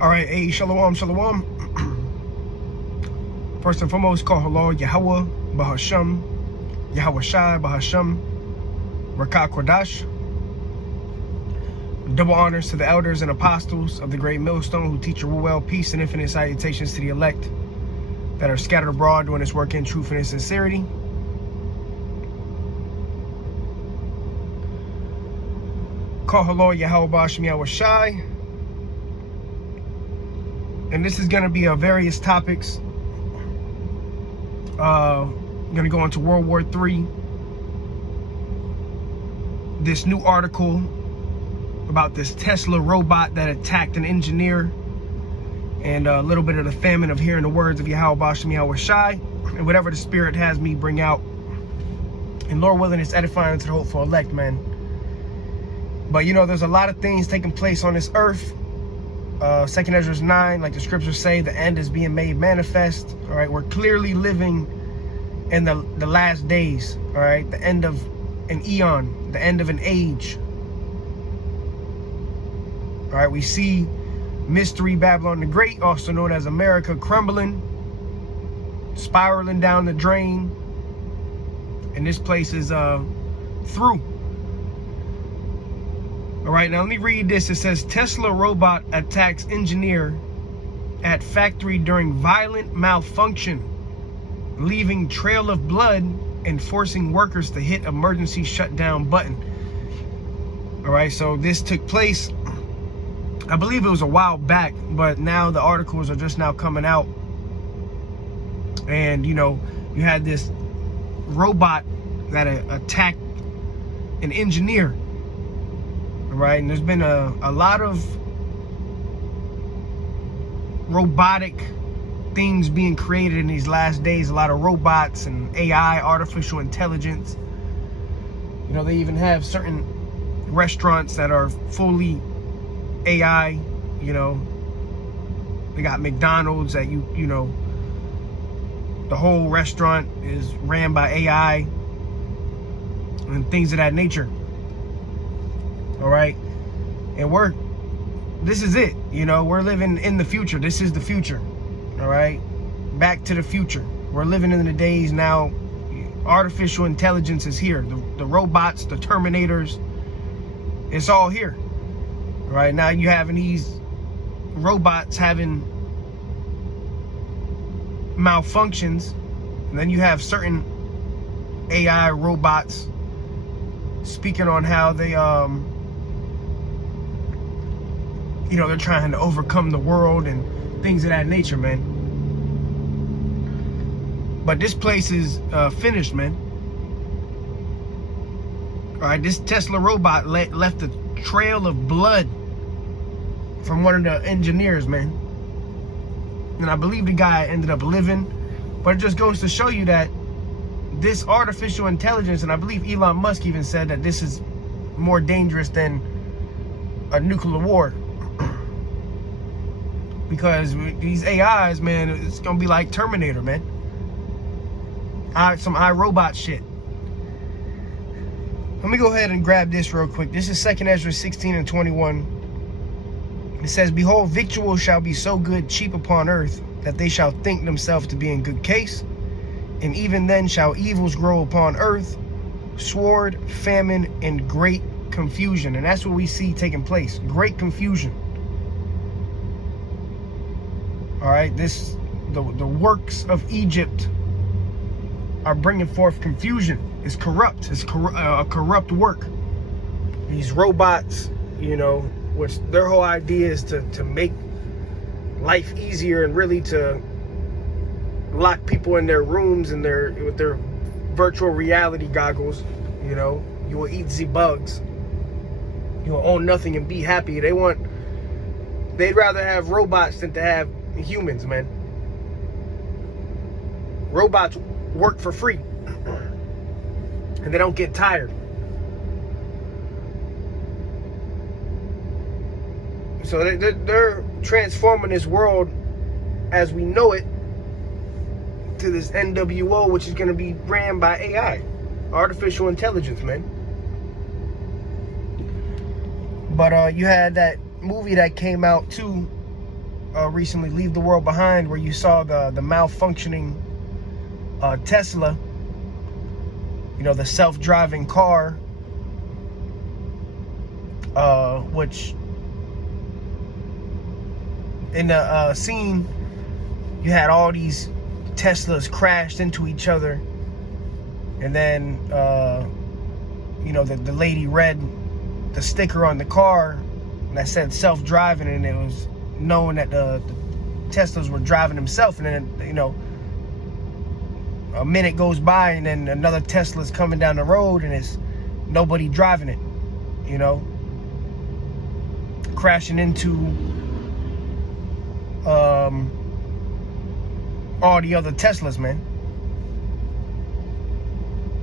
All right, hey, shalom, shalom. First and foremost, call hello, Yahweh, Bahasham, Yahweh Shai, Bahasham, Rakah Kodash. Double honors to the elders and apostles of the great millstone who teach you well, peace and infinite salutations to the elect that are scattered abroad doing this work in truth and in sincerity. Call hello, Yahweh Bahasham, Yahweh Shai. And this is going to be various topics. I'm going to go into World War III. This new article about this Tesla robot that attacked an engineer. And a little bit of the famine of hearing the words of Yahweh Bahasham Yahweh Shai. And whatever the Spirit has me bring out. And Lord willing, it's edifying to the hopeful elect, man. But you know, there's a lot of things taking place on this earth. 2nd Ezra 9, like the scriptures say, the end is being made manifest. All right, we're clearly living in the last days. All right, the end of an eon, the end of an age. All right, we see Mystery Babylon the Great, also known as America, crumbling, spiraling down the drain, and this place is through. All right, now let me read this. It says, Tesla robot attacks engineer at factory during violent malfunction, leaving trail of blood and forcing workers to hit emergency shutdown button. All right, so this took place, I believe it was a while back, but now the articles are just now coming out. And, you know, you had this robot that attacked an engineer. Right, and there's been a lot of robotic things being created in these last days. A lot of robots and AI, artificial intelligence. You know, they even have certain restaurants that are fully AI. You know, they got McDonald's that you know, the whole restaurant is ran by AI and things of that nature. All right, and this is it, you know, we're living in the future. This is the future. All right, back to the future. We're living in the days now. Artificial intelligence is here. The robots, the Terminators, it's all here. All right, now you having these robots having malfunctions, and then you have certain AI robots speaking on how they you know, they're trying to overcome the world and things of that nature, man. But this place is finished, man. All right, this Tesla robot left a trail of blood from one of the engineers, man. And I believe the guy ended up living. But it just goes to show you that this artificial intelligence, and I believe Elon Musk even said that this is more dangerous than a nuclear war. Because these AIs, man, it's gonna be like Terminator, man. Some iRobot shit. Let me go ahead and grab this real quick. This is 2nd Ezra 16 and 21. It says, Behold, victual shall be so good, cheap upon earth, that they shall think themselves to be in good case. And even then shall evils grow upon earth, sword, famine, and great confusion. And that's what we see taking place. Great confusion. All right, the works of Egypt are bringing forth confusion. It's corrupt. It's a corrupt work. These robots, you know, which their whole idea is to make life easier and really to lock people in their rooms and with their virtual reality goggles. You know, you will eat the bugs. You will own nothing and be happy. They'd rather have robots than to have humans, man. Robots work for free and they don't get tired. So they're transforming this world as we know it to this NWO, which is going to be ran by AI, artificial intelligence, man. But you had that movie that came out too, recently, Leave the World Behind, where you saw the malfunctioning Tesla, you know, the self-driving car, which in the scene, you had all these Teslas crashed into each other, and then you know, the lady read the sticker on the car that said self-driving, and it was known that the Teslas were driving themselves. And then, you know, a minute goes by, and then another Tesla's coming down the road, and it's nobody driving it, you know, crashing into all the other Teslas, man.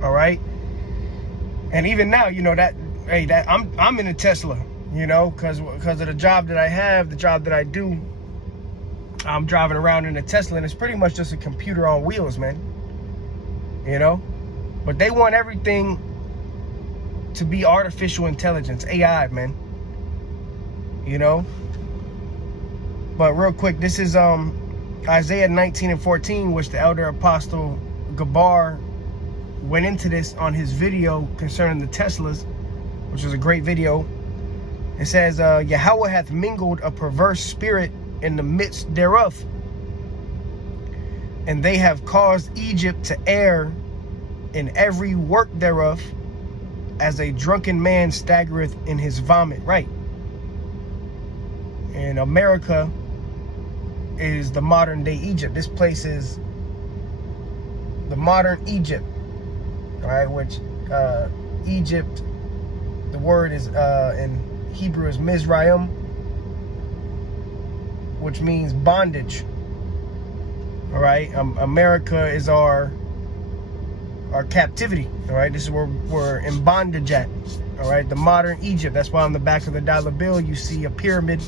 All right. And even now, you know, that I'm in a Tesla, you know, because of the job that I have, the job that I do. I'm driving around in a Tesla, and it's pretty much just a computer on wheels, man. You know, but they want everything to be artificial intelligence, AI, man. You know. But real quick, this is Isaiah 19:14, which the elder apostle Gabar went into this on his video concerning the Teslas, which was a great video. It says, Yahweh hath mingled a perverse spirit in the midst thereof, and they have caused Egypt to err in every work thereof, as a drunken man staggereth in his vomit. Right. And America is the modern day Egypt. This place is the modern Egypt. All right, which Egypt, the word is in Hebrew is Mizraim, which means bondage. All right, America is our captivity. All right, this is where we're in bondage at. All right, the modern Egypt. That's why on the back of the dollar bill you see a pyramid.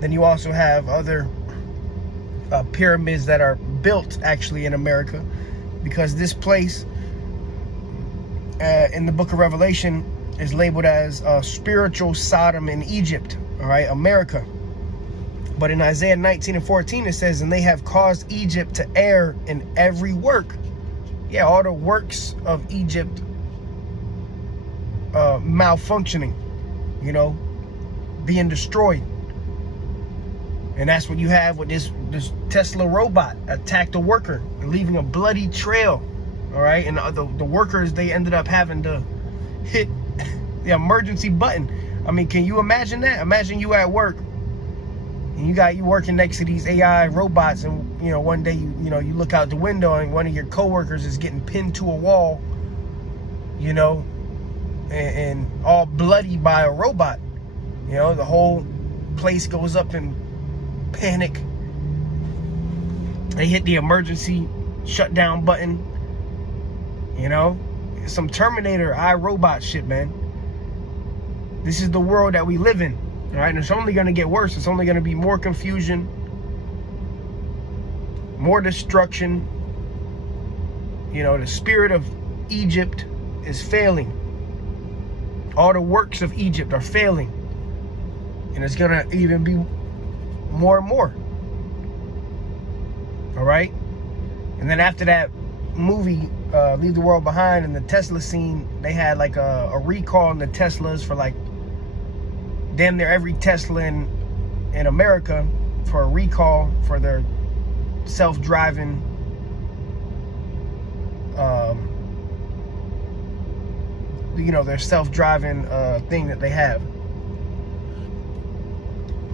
Then you also have other pyramids that are built actually in America, because this place in the book of Revelation is labeled as spiritual Sodom in Egypt. All right, America. But in Isaiah 19:14 it says, and they have caused Egypt to err in every work. Yeah, all the works of Egypt malfunctioning, you know, being destroyed. And that's what you have with this Tesla robot attacked a worker and leaving a bloody trail. All right, and the workers, they ended up having to hit the emergency button. I mean, can you imagine that? Imagine you at work and you working next to these AI robots, and you know, one day you look out the window and one of your coworkers is getting pinned to a wall, you know, and all bloody by a robot. You know, the whole place goes up in panic. They hit the emergency shutdown button. You know, some Terminator iRobot shit, man. This is the world that we live in. All right, and it's only going to get worse. It's only going to be more confusion, more destruction. You know, the spirit of Egypt is failing. All the works of Egypt are failing. And it's going to even be more and more. All right? And then after that movie, Leave the World Behind, and the Tesla scene, they had like a recall on the Teslas for like damn near every Tesla in America, for a recall for their self-driving their self-driving thing that they have.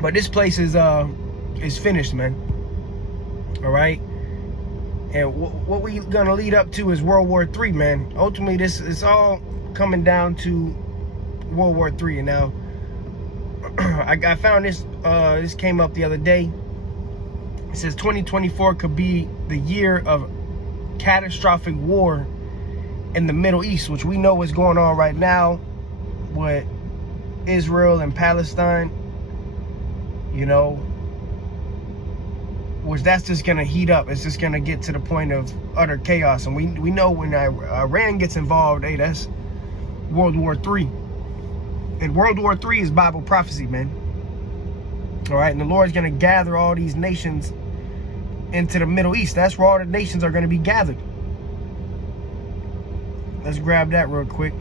But this place is finished, man. All right. And what we gonna lead up to is World War III, man. Ultimately, this is all coming down to World War III. And now, I found this. This came up the other day. It says 2024 could be the year of catastrophic war in the Middle East, which we know is going on right now with Israel and Palestine. You know, which that's just gonna heat up. It's just gonna get to the point of utter chaos. And we know when Iran gets involved, hey, that's World War III. And World War III is Bible prophecy, man. All right, and the Lord's going to gather all these nations into the Middle East. That's where all the nations are going to be gathered. Let's grab that real quick.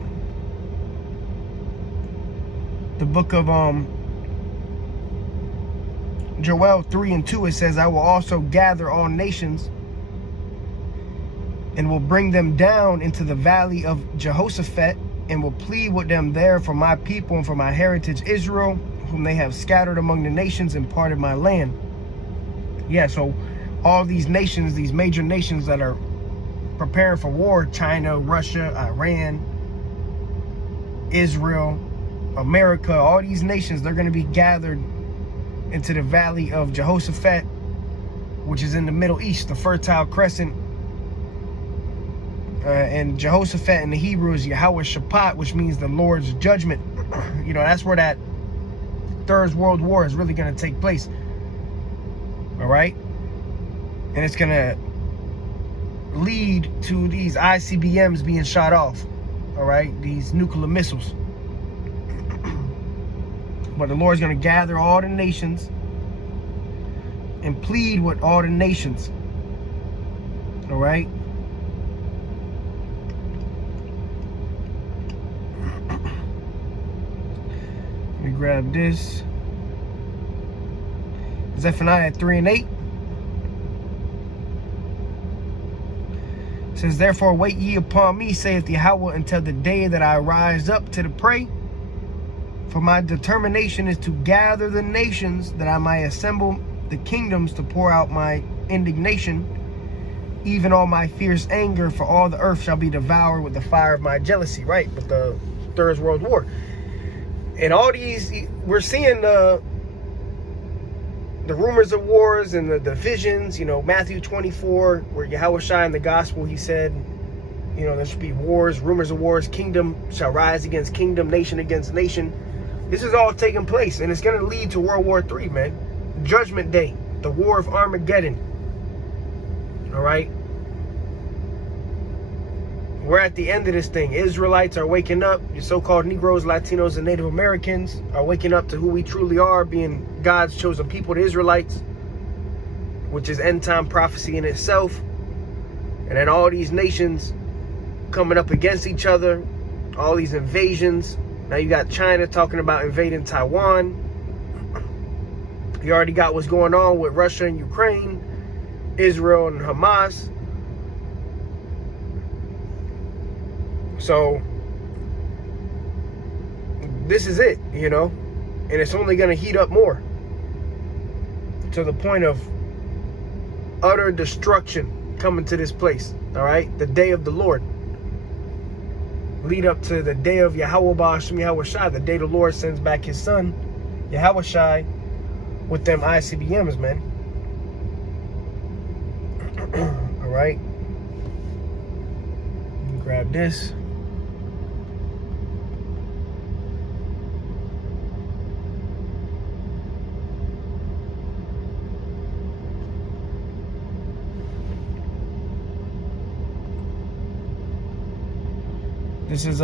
The book of Joel 3:2, it says, I will also gather all nations and will bring them down into the valley of Jehoshaphat, and will plead with them there for my people and for my heritage Israel, whom they have scattered among the nations and parted my land. Yeah, so all these nations, these major nations that are preparing for war, China, Russia, Iran, Israel, America, all these nations, they're going to be gathered into the valley of Jehoshaphat, which is in the Middle East, the Fertile Crescent. And Jehoshaphat in the Hebrew is Yahweh Shaphat, which means the Lord's judgment. You know, that's where that Third World War is really going to take place. All right? And it's going to lead to these ICBMs being shot off. All right? These nuclear missiles. But the Lord's going to gather all the nations and plead with all the nations. All right? Let me grab this. Zephaniah 3:8. It says, therefore wait ye upon me, saith Yahweh, until the day that I rise up to the prey. For my determination is to gather the nations, that I might assemble the kingdoms, to pour out my indignation, even all my fierce anger, for all the earth shall be devoured with the fire of my jealousy. Right, with the Third World War. And all these, we're seeing the rumors of wars and the divisions. You know, Matthew 24, where Yahweh Shai in the gospel, he said, you know, there should be wars, rumors of wars, kingdom shall rise against kingdom, nation against nation. This is all taking place, and it's going to lead to World War III, man. Judgment Day, the War of Armageddon. All right? We're at the end of this thing. Israelites are waking up. Your so-called Negroes, Latinos, and Native Americans are waking up to who we truly are, being God's chosen people, the Israelites, which is end-time prophecy in itself. And then all these nations coming up against each other, all these invasions. Now you got China talking about invading Taiwan. You already got what's going on with Russia and Ukraine, Israel and Hamas. So this is it, you know, and it's only going to heat up more to the point of utter destruction coming to this place. All right, the day of the Lord. Lead up to the day of Yahweh Ba'ashem Yahweh Shai, the day the Lord sends back his son, Yahweh Shai, with them ICBMs, man. All right. Grab this. This is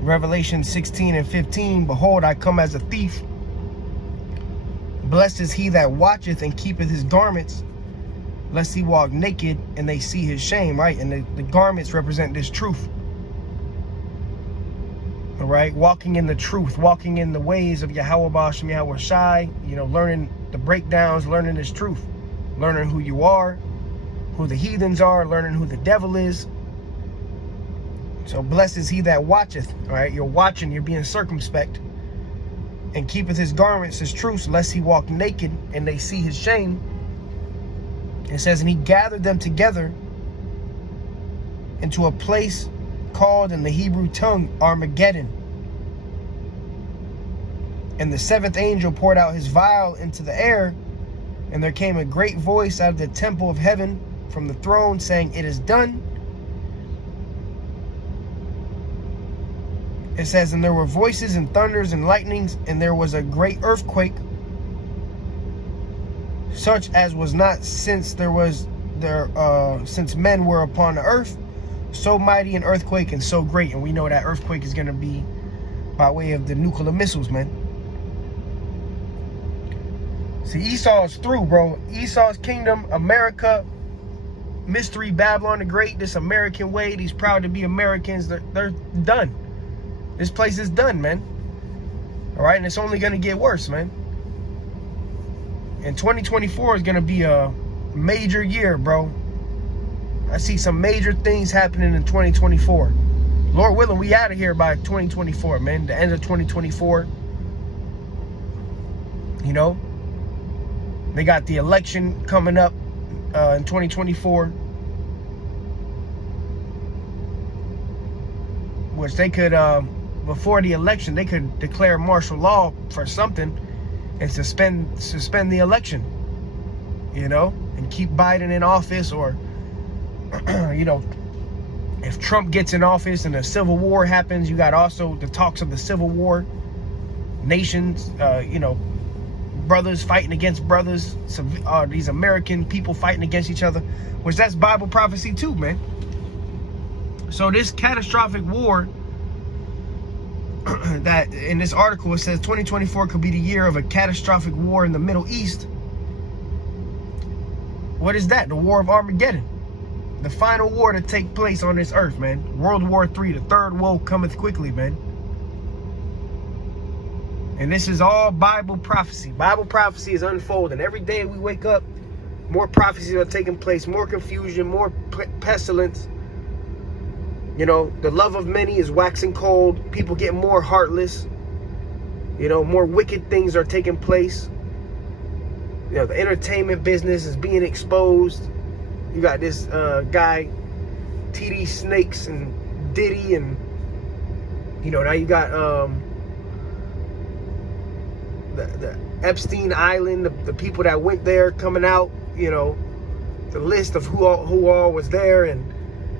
Revelation 16:15. Behold, I come as a thief. Blessed is he that watcheth and keepeth his garments, lest he walk naked and they see his shame. Right? And the garments represent this truth. All right? Walking in the truth, walking in the ways of Yahweh Ba'ashem Yahweh Shai, you know, learning the breakdowns, learning this truth, learning who you are, who the heathens are, learning who the devil is. So blessed is he that watcheth. All right, you're watching, you're being circumspect, and keepeth his garments, his truths, lest he walk naked and they see his shame. It says, and he gathered them together into a place called in the Hebrew tongue Armageddon. And the seventh angel poured out his vial into the air, and there came a great voice out of the temple of heaven from the throne, saying, it is done. It says, and there were voices and thunders and lightnings, and there was a great earthquake, such as was not since since men were upon the earth. So mighty an earthquake and so great. And we know that earthquake is going to be by way of the nuclear missiles, man. See, Esau's through, bro. Esau's kingdom, America, mystery Babylon the Great, this American way, these proud to be Americans, they're done. This place is done, man. All right, and it's only going to get worse, man. And 2024 is going to be a major year, bro. I see some major things happening in 2024. Lord willing, we out of here by 2024, man. The end of 2024. You know, they got the election coming up in 2024, which they could, before the election, they could declare martial law for something and suspend the election, you know, and keep Biden in office, or, you know, if Trump gets in office and a civil war happens, you got also the talks of the civil war, nations, you know, brothers fighting against brothers, these American people fighting against each other, which that's Bible prophecy too, man. So this catastrophic war, that in this article it says 2024 could be the year of a catastrophic war in the Middle East. What is that? The War of Armageddon. The final war to take place on this earth, man. World War III, the third woe cometh quickly, man. And this is all Bible prophecy. Bible prophecy is unfolding. Every day we wake up, more prophecies are taking place, more confusion, more pestilence. You know, the love of many is waxing cold. People get more heartless. You know, more wicked things are taking place. You know, the entertainment business is being exposed. You got this guy, TD Snakes and Diddy, and, you know, now you got the Epstein Island, the people that went there coming out, you know, the list of who all was there, and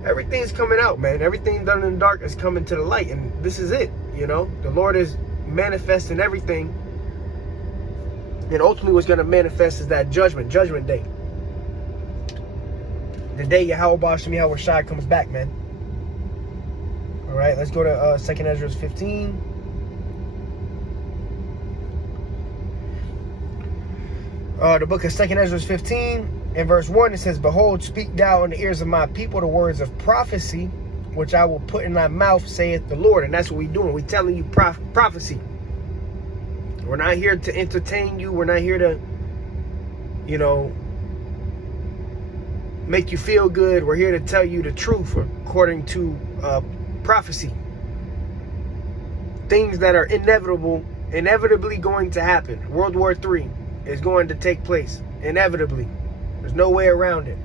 everything's coming out, man. Everything done in the dark is coming to the light, and this is it, you know. The Lord is manifesting everything, and ultimately what's going to manifest is that judgment day. The day Yahweh Shai comes back, man. All right, let's go to 2nd Ezra 15. The book of 2nd Ezra 15, in verse 1, it says, "Behold, speak thou in the ears of my people the words of prophecy, which I will put in thy mouth, saith the Lord." And that's what we're doing. We're telling you prophecy. We're not here to entertain you. We're not here to, you know, make you feel good. We're here to tell you the truth according to prophecy. Things that are inevitably going to happen. World War III is going to take place, inevitably. There's no way around it.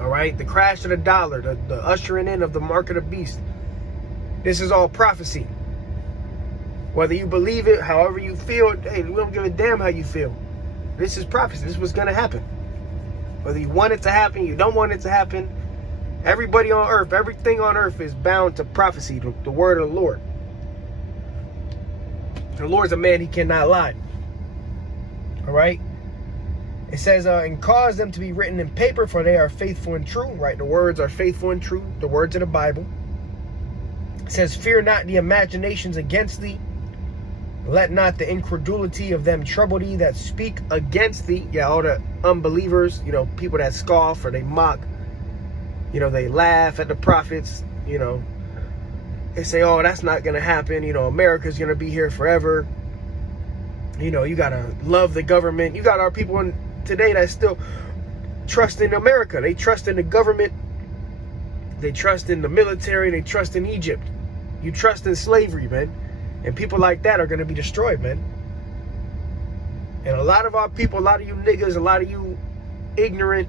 All right, the crash of the dollar, the ushering in of the mark of the beast. This is all prophecy. Whether you believe it, however you feel, hey, we don't give a damn how you feel. This is prophecy. This is what's going to happen. Whether you want it to happen, you don't want it to happen. Everybody on earth, everything on earth is bound to prophecy, the word of the Lord. The Lord's a man, he cannot lie. All right? It says, and cause them to be written in paper, for they are faithful and true. Right? The words are faithful and true. The words of the Bible. It says, fear not the imaginations against thee. Let not the incredulity of them trouble thee that speak against thee. Yeah, all the unbelievers, you know, people that scoff or they mock. You know, they laugh at the prophets, you know. They say, oh, that's not going to happen. You know, America's going to be here forever. You know, you got to love the government. You got our people today that still trust in America. They trust in the government. They trust in the military. They trust in Egypt. You trust in slavery, man. And people like that are going to be destroyed, man. And a lot of our people, a lot of you niggas, a lot of you ignorant,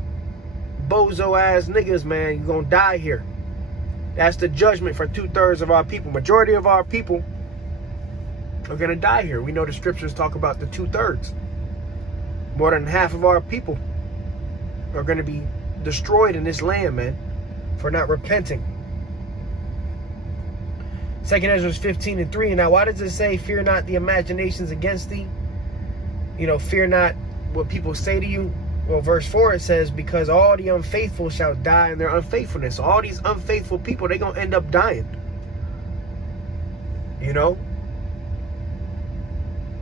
bozo-ass niggas, man, you're going to die here. That's the judgment for 2/3 of our people. Majority of our people are going to die here. We know the scriptures talk about the 2/3. More than half of our people are going to be destroyed in this land, man, for not repenting. 2nd Ezra 15:3. Now, why does it say, fear not the imaginations against thee? You know, fear not what people say to you. Well, verse 4, it says, because all the unfaithful shall die in their unfaithfulness. So all these unfaithful people, they're going to end up dying. you know?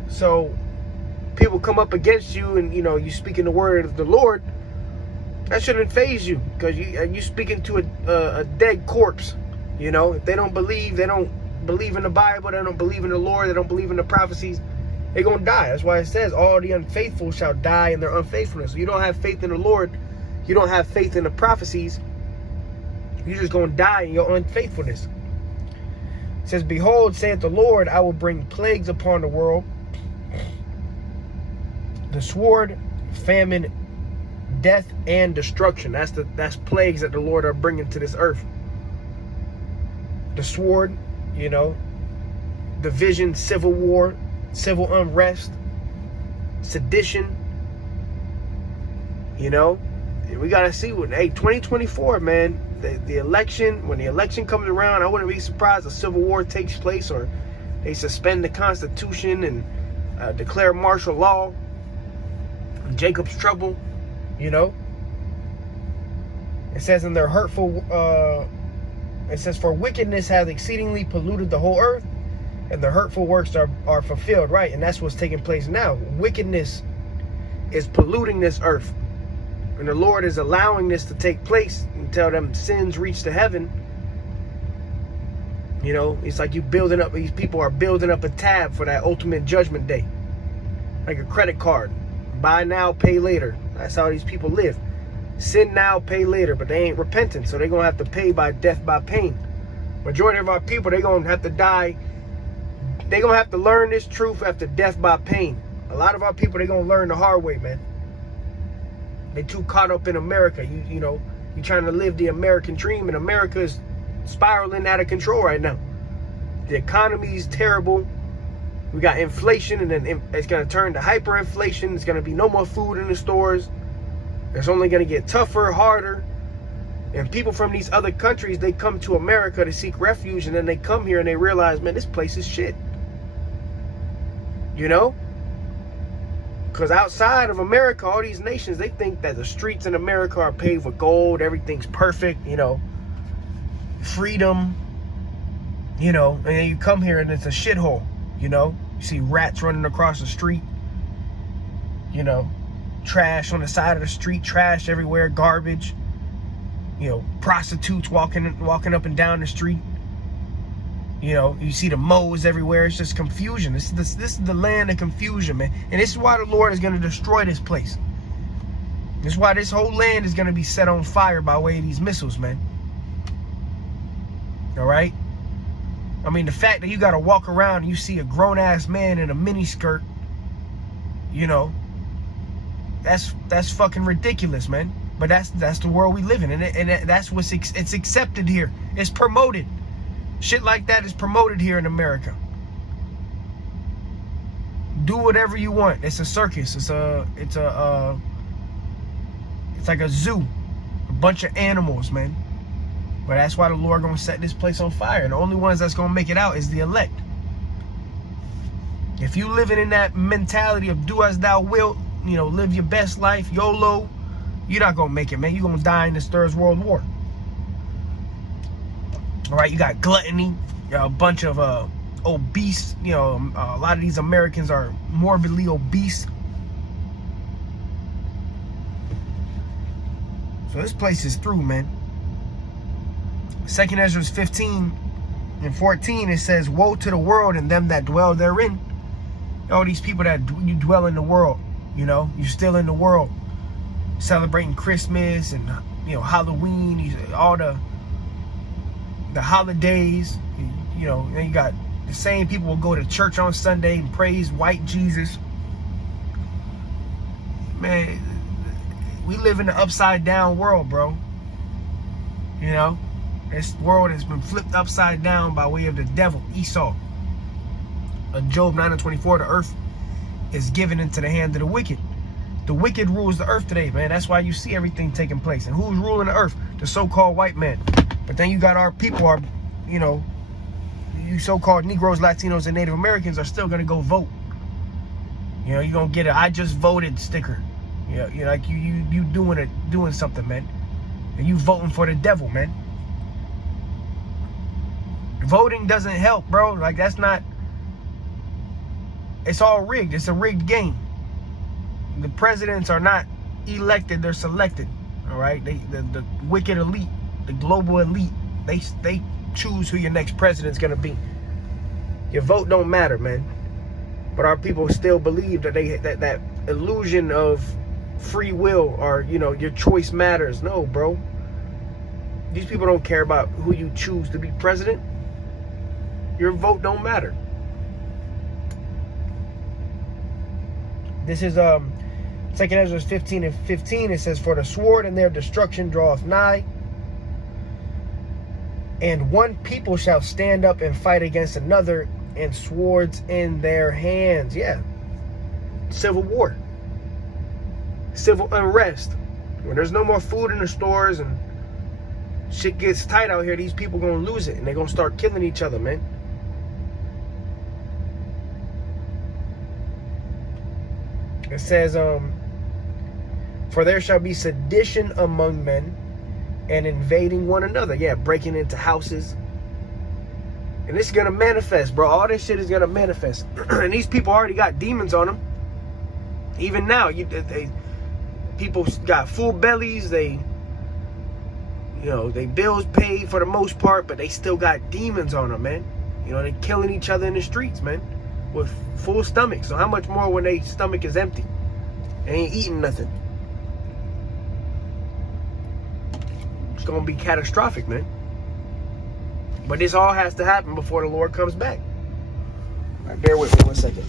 So people come up against you and, you know, you speaking the word of the Lord, that shouldn't faze you, because you speaking to a dead corpse, you know? If they don't believe in the Bible, they don't believe in the Lord, they don't believe in the prophecies, they're going to die. That's why it says all the unfaithful shall die in their unfaithfulness. So you don't have faith in the Lord, you don't have faith in the prophecies, you're just going to die in your unfaithfulness. It says, behold, saith the Lord, I will bring plagues upon the world, the sword, famine, death, and destruction. That's plagues that the Lord are bringing to this earth. The sword, you know, division, civil war, civil unrest, sedition, you know. And we gotta see what, hey, 2024, man, the election, when the election comes around, I wouldn't be surprised a civil war takes place, or they suspend the Constitution and declare martial law, Jacob's trouble, you know. It says in their hurtful, it says, for wickedness hath exceedingly polluted the whole earth, and the hurtful works are fulfilled, right? And that's what's taking place now. Wickedness is polluting this earth, and the Lord is allowing this to take place until them sins reach to heaven. You know, it's like these people are building up a tab for that ultimate judgment day, like a credit card. Buy now, pay later. That's how these people live. Sin now, pay later, but they ain't repentant, so they're gonna have to pay by death by pain. Majority of our people, they're gonna have to die. They're gonna have to learn this truth after death by pain. A lot of our people, they're gonna learn the hard way, man. They too caught up in America. You know, you're trying to live the American dream, and America is spiraling out of control right now. The economy is terrible. We got inflation, and then it's gonna turn to hyperinflation. There's gonna be no more food in the stores. It's only gonna get tougher, harder. And people from these other countries, they come to America to seek refuge, and then they come here and they realize, man, this place is shit. You know? Because outside of America, all these nations, they think that the streets in America are paved with gold, everything's perfect, you know, freedom, you know, and then you come here and it's a shithole, you know? You see rats running across the street, you know, trash on the side of the street, trash everywhere, garbage, you know, prostitutes walking up and down the street. You know, you see the mows everywhere. It's just confusion. This is the land of confusion, man. And this is why the Lord is going to destroy this place. This is why this whole land is going to be set on fire by way of these missiles, man. All right? I mean, the fact that you got to walk around and you see a grown-ass man in a miniskirt, you know, that's fucking ridiculous, man. But that's the world we live in. And that's what's it's accepted here. It's promoted. Shit like that is promoted here in America. Do whatever you want. It's a circus. It's like a zoo. A bunch of animals, man. But that's why the Lord gonna set this place on fire. And the only ones that's gonna make it out is the elect. If you living in that mentality of do as thou wilt, you know, live your best life, YOLO, you're not gonna make it, man. You're gonna die in this Third World War. All right, you got gluttony, a bunch of obese, you know, a lot of these Americans are morbidly obese. So this place is through, man. 2 Ezra 15 and 14, it says, woe to the world and them that dwell therein. All these people that you dwell in the world, you know, you're still in the world. Celebrating Christmas and, you know, Halloween, all the holidays, you know, and you got the same people will go to church on Sunday and praise white Jesus. Man, we live in an upside down world, bro. You know, this world has been flipped upside down by way of the devil, Esau. Job 9:24, the earth is given into the hand of the wicked. The wicked rules the earth today, man. That's why you see everything taking place. And who's ruling the earth? The so-called white man. But then you got our people, you know, you so-called Negroes, Latinos, and Native Americans are still gonna go vote. You know, you're gonna get a "I just voted" sticker. You know, you're like you doing something, man. And you voting for the devil, man. Voting doesn't help, bro. Like, that's not, it's all rigged. It's a rigged game. The presidents are not elected, they're selected. All right, the wicked elite, the global elite, they choose who your next president's gonna be. Your vote don't matter, man. But our people still believe that that illusion of free will, or your choice matters. No, bro. These people don't care about who you choose to be president. Your vote don't matter. This is 2nd Ezra 15:15. It says, "For the sword and their destruction draweth nigh, and one people shall stand up and fight against another, and swords in their hands." Yeah. Civil war. Civil unrest. When there's no more food in the stores and shit gets tight out here, these people gonna lose it and they're gonna start killing each other, man. It says, "For there shall be sedition among men, and invading one another." Yeah, breaking into houses. And this is gonna manifest, bro. All this shit is gonna manifest. And these people already got demons on them. Even now, people got full bellies. They bills paid for the most part, but they still got demons on them, man. They killing each other in the streets, man, with full stomachs. So how much more when their stomach is empty? They ain't eating nothing. It's gonna be catastrophic, man. But this all has to happen before the Lord comes back. All right, bear with me 1 second.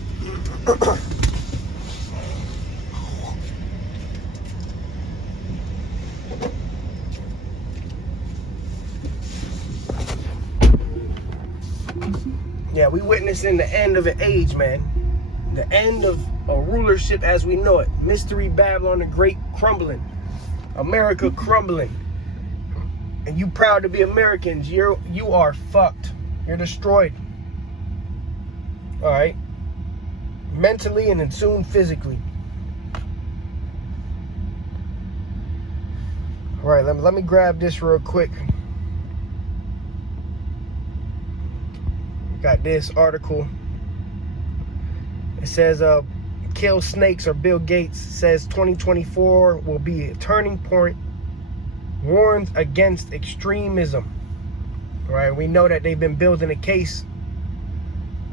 Yeah, we witnessing the end of an age, man. The end of a rulership as we know it. Mystery Babylon the Great crumbling. America crumbling. And you proud to be Americans, you are fucked. You're destroyed. All right? Mentally and then soon physically. All right, let me grab this real quick. Got this article. It says, "Kill snakes," or Bill Gates says 2024 will be a turning point. Warns against extremism. All right, we know that they've been building a case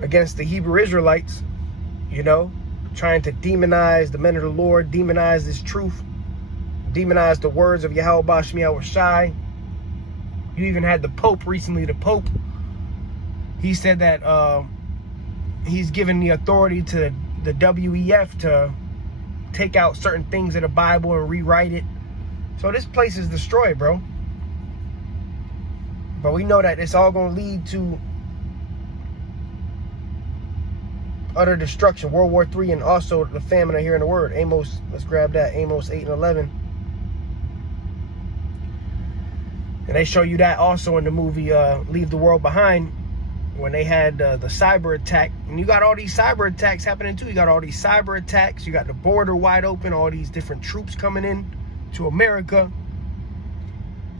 against the Hebrew Israelites, trying to demonize the men of the Lord, demonize this truth, demonize the words of Yahweh Bashmi Yahushai. You even had the Pope recently. The Pope, he said that he's given the authority to the WEF to take out certain things of the Bible and rewrite it. So this place is destroyed, bro. But we know that it's all going to lead to utter destruction. World War III and also the famine are here in the word. Amos, let's grab that. Amos 8:11. And they show you that also in the movie Leave the World Behind, when they had the cyber attack. And you got all these cyber attacks happening too. You got all these cyber attacks. You got the border wide open. All these different troops coming in to America.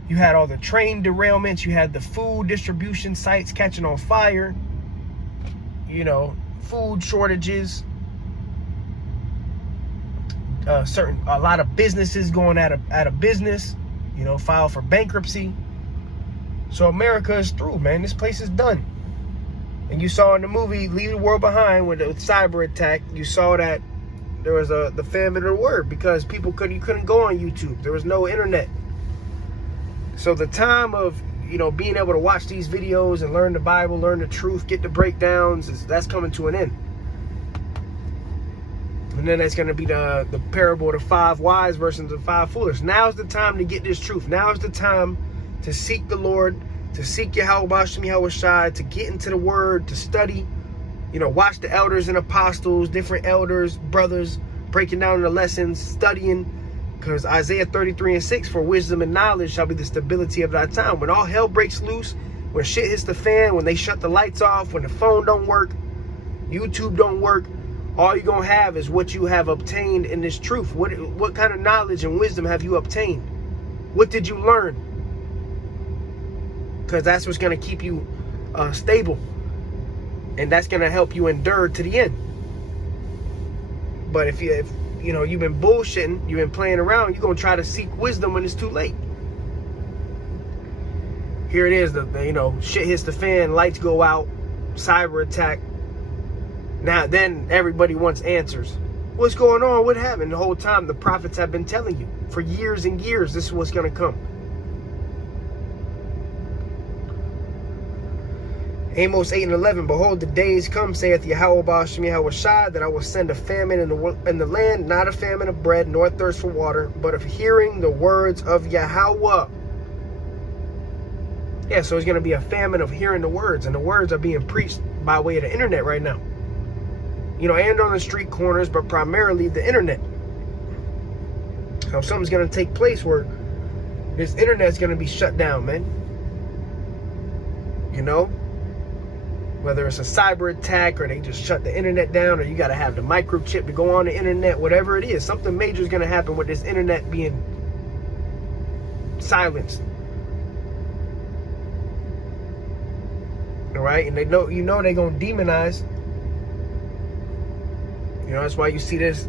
You had all the train derailments. You had the food distribution sites catching on fire. Food shortages. A lot of businesses going out of business. File for bankruptcy. So America is through, man. This place is done. And you saw in the movie Leave the World Behind with the cyber attack, you saw that there was the famine of the word, because you couldn't go on YouTube. There was no internet. So the time of being able to watch these videos and learn the Bible, learn the truth, get the breakdowns, that's coming to an end. And then that's going to be the parable of the 5 wise versus the 5 foolish. Now's the time to get this truth. Now is the time to seek the Lord, to seek Yahweh Bashmi Yahushai, to get into the word, to study, watch the elders and apostles, different elders, brothers, breaking down the lessons, studying, because Isaiah 33:6, "For wisdom and knowledge shall be the stability of thy time." When all hell breaks loose, when shit hits the fan, when they shut the lights off, when the phone don't work, YouTube don't work, all you're going to have is what you have obtained in this truth. What kind of knowledge and wisdom have you obtained? What did you learn? Because that's what's going to keep you stable, and that's gonna help you endure to the end. But if you've been bullshitting, you've been playing around, you're gonna try to seek wisdom when it's too late. Here it is, shit hits the fan, lights go out, cyber attack. Now then everybody wants answers. What's going on? What happened? The whole time the prophets have been telling you for years and years, this is what's gonna come. Amos 8:11, behold, the days come, saith Yahweh Ba'ashem Yahweh Shai, that I will send a famine in the land, not a famine of bread, nor thirst for water, but of hearing the words of Yahweh. Yeah, so it's going to be a famine of hearing the words, and the words are being preached by way of the internet right now. And on the street corners, but primarily the internet. So something's going to take place where this internet's going to be shut down, man. Whether it's a cyber attack or they just shut the internet down, or you got to have the microchip to go on the internet, whatever it is, something major is going to happen with this internet being silenced. All right, and they know, they're going to demonize. That's why you see this,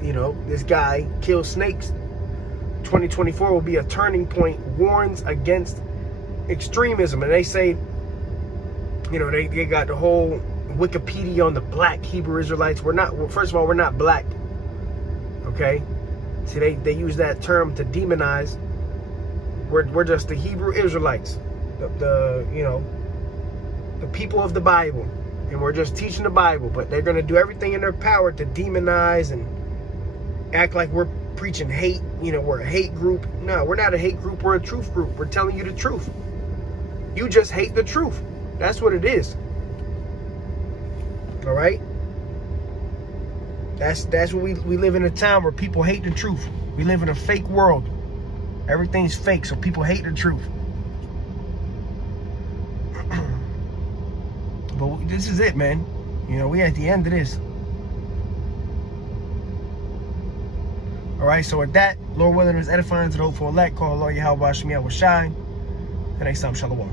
this guy kills snakes. 2024 will be a turning point, warns against extremism. And they say, they got the whole Wikipedia on the black Hebrew Israelites. First of all, we're not black. Okay? See, they use that term to demonize. We're just the Hebrew Israelites. The people of the Bible. And we're just teaching the Bible. But they're going to do everything in their power to demonize and act like we're preaching hate. We're a hate group. No, we're not a hate group. We're a truth group. We're telling you the truth. You just hate the truth. That's what it is. All right? That's what we live in a time where people hate the truth. We live in a fake world. Everything's fake, so people hate the truth. But this is it, man. We at the end of this. All right, so with that, Lord willing, is edifying to the hopeful elect. Call Lord Yahweh Ba'ashem Yahweh Shai. And next time, Shalom.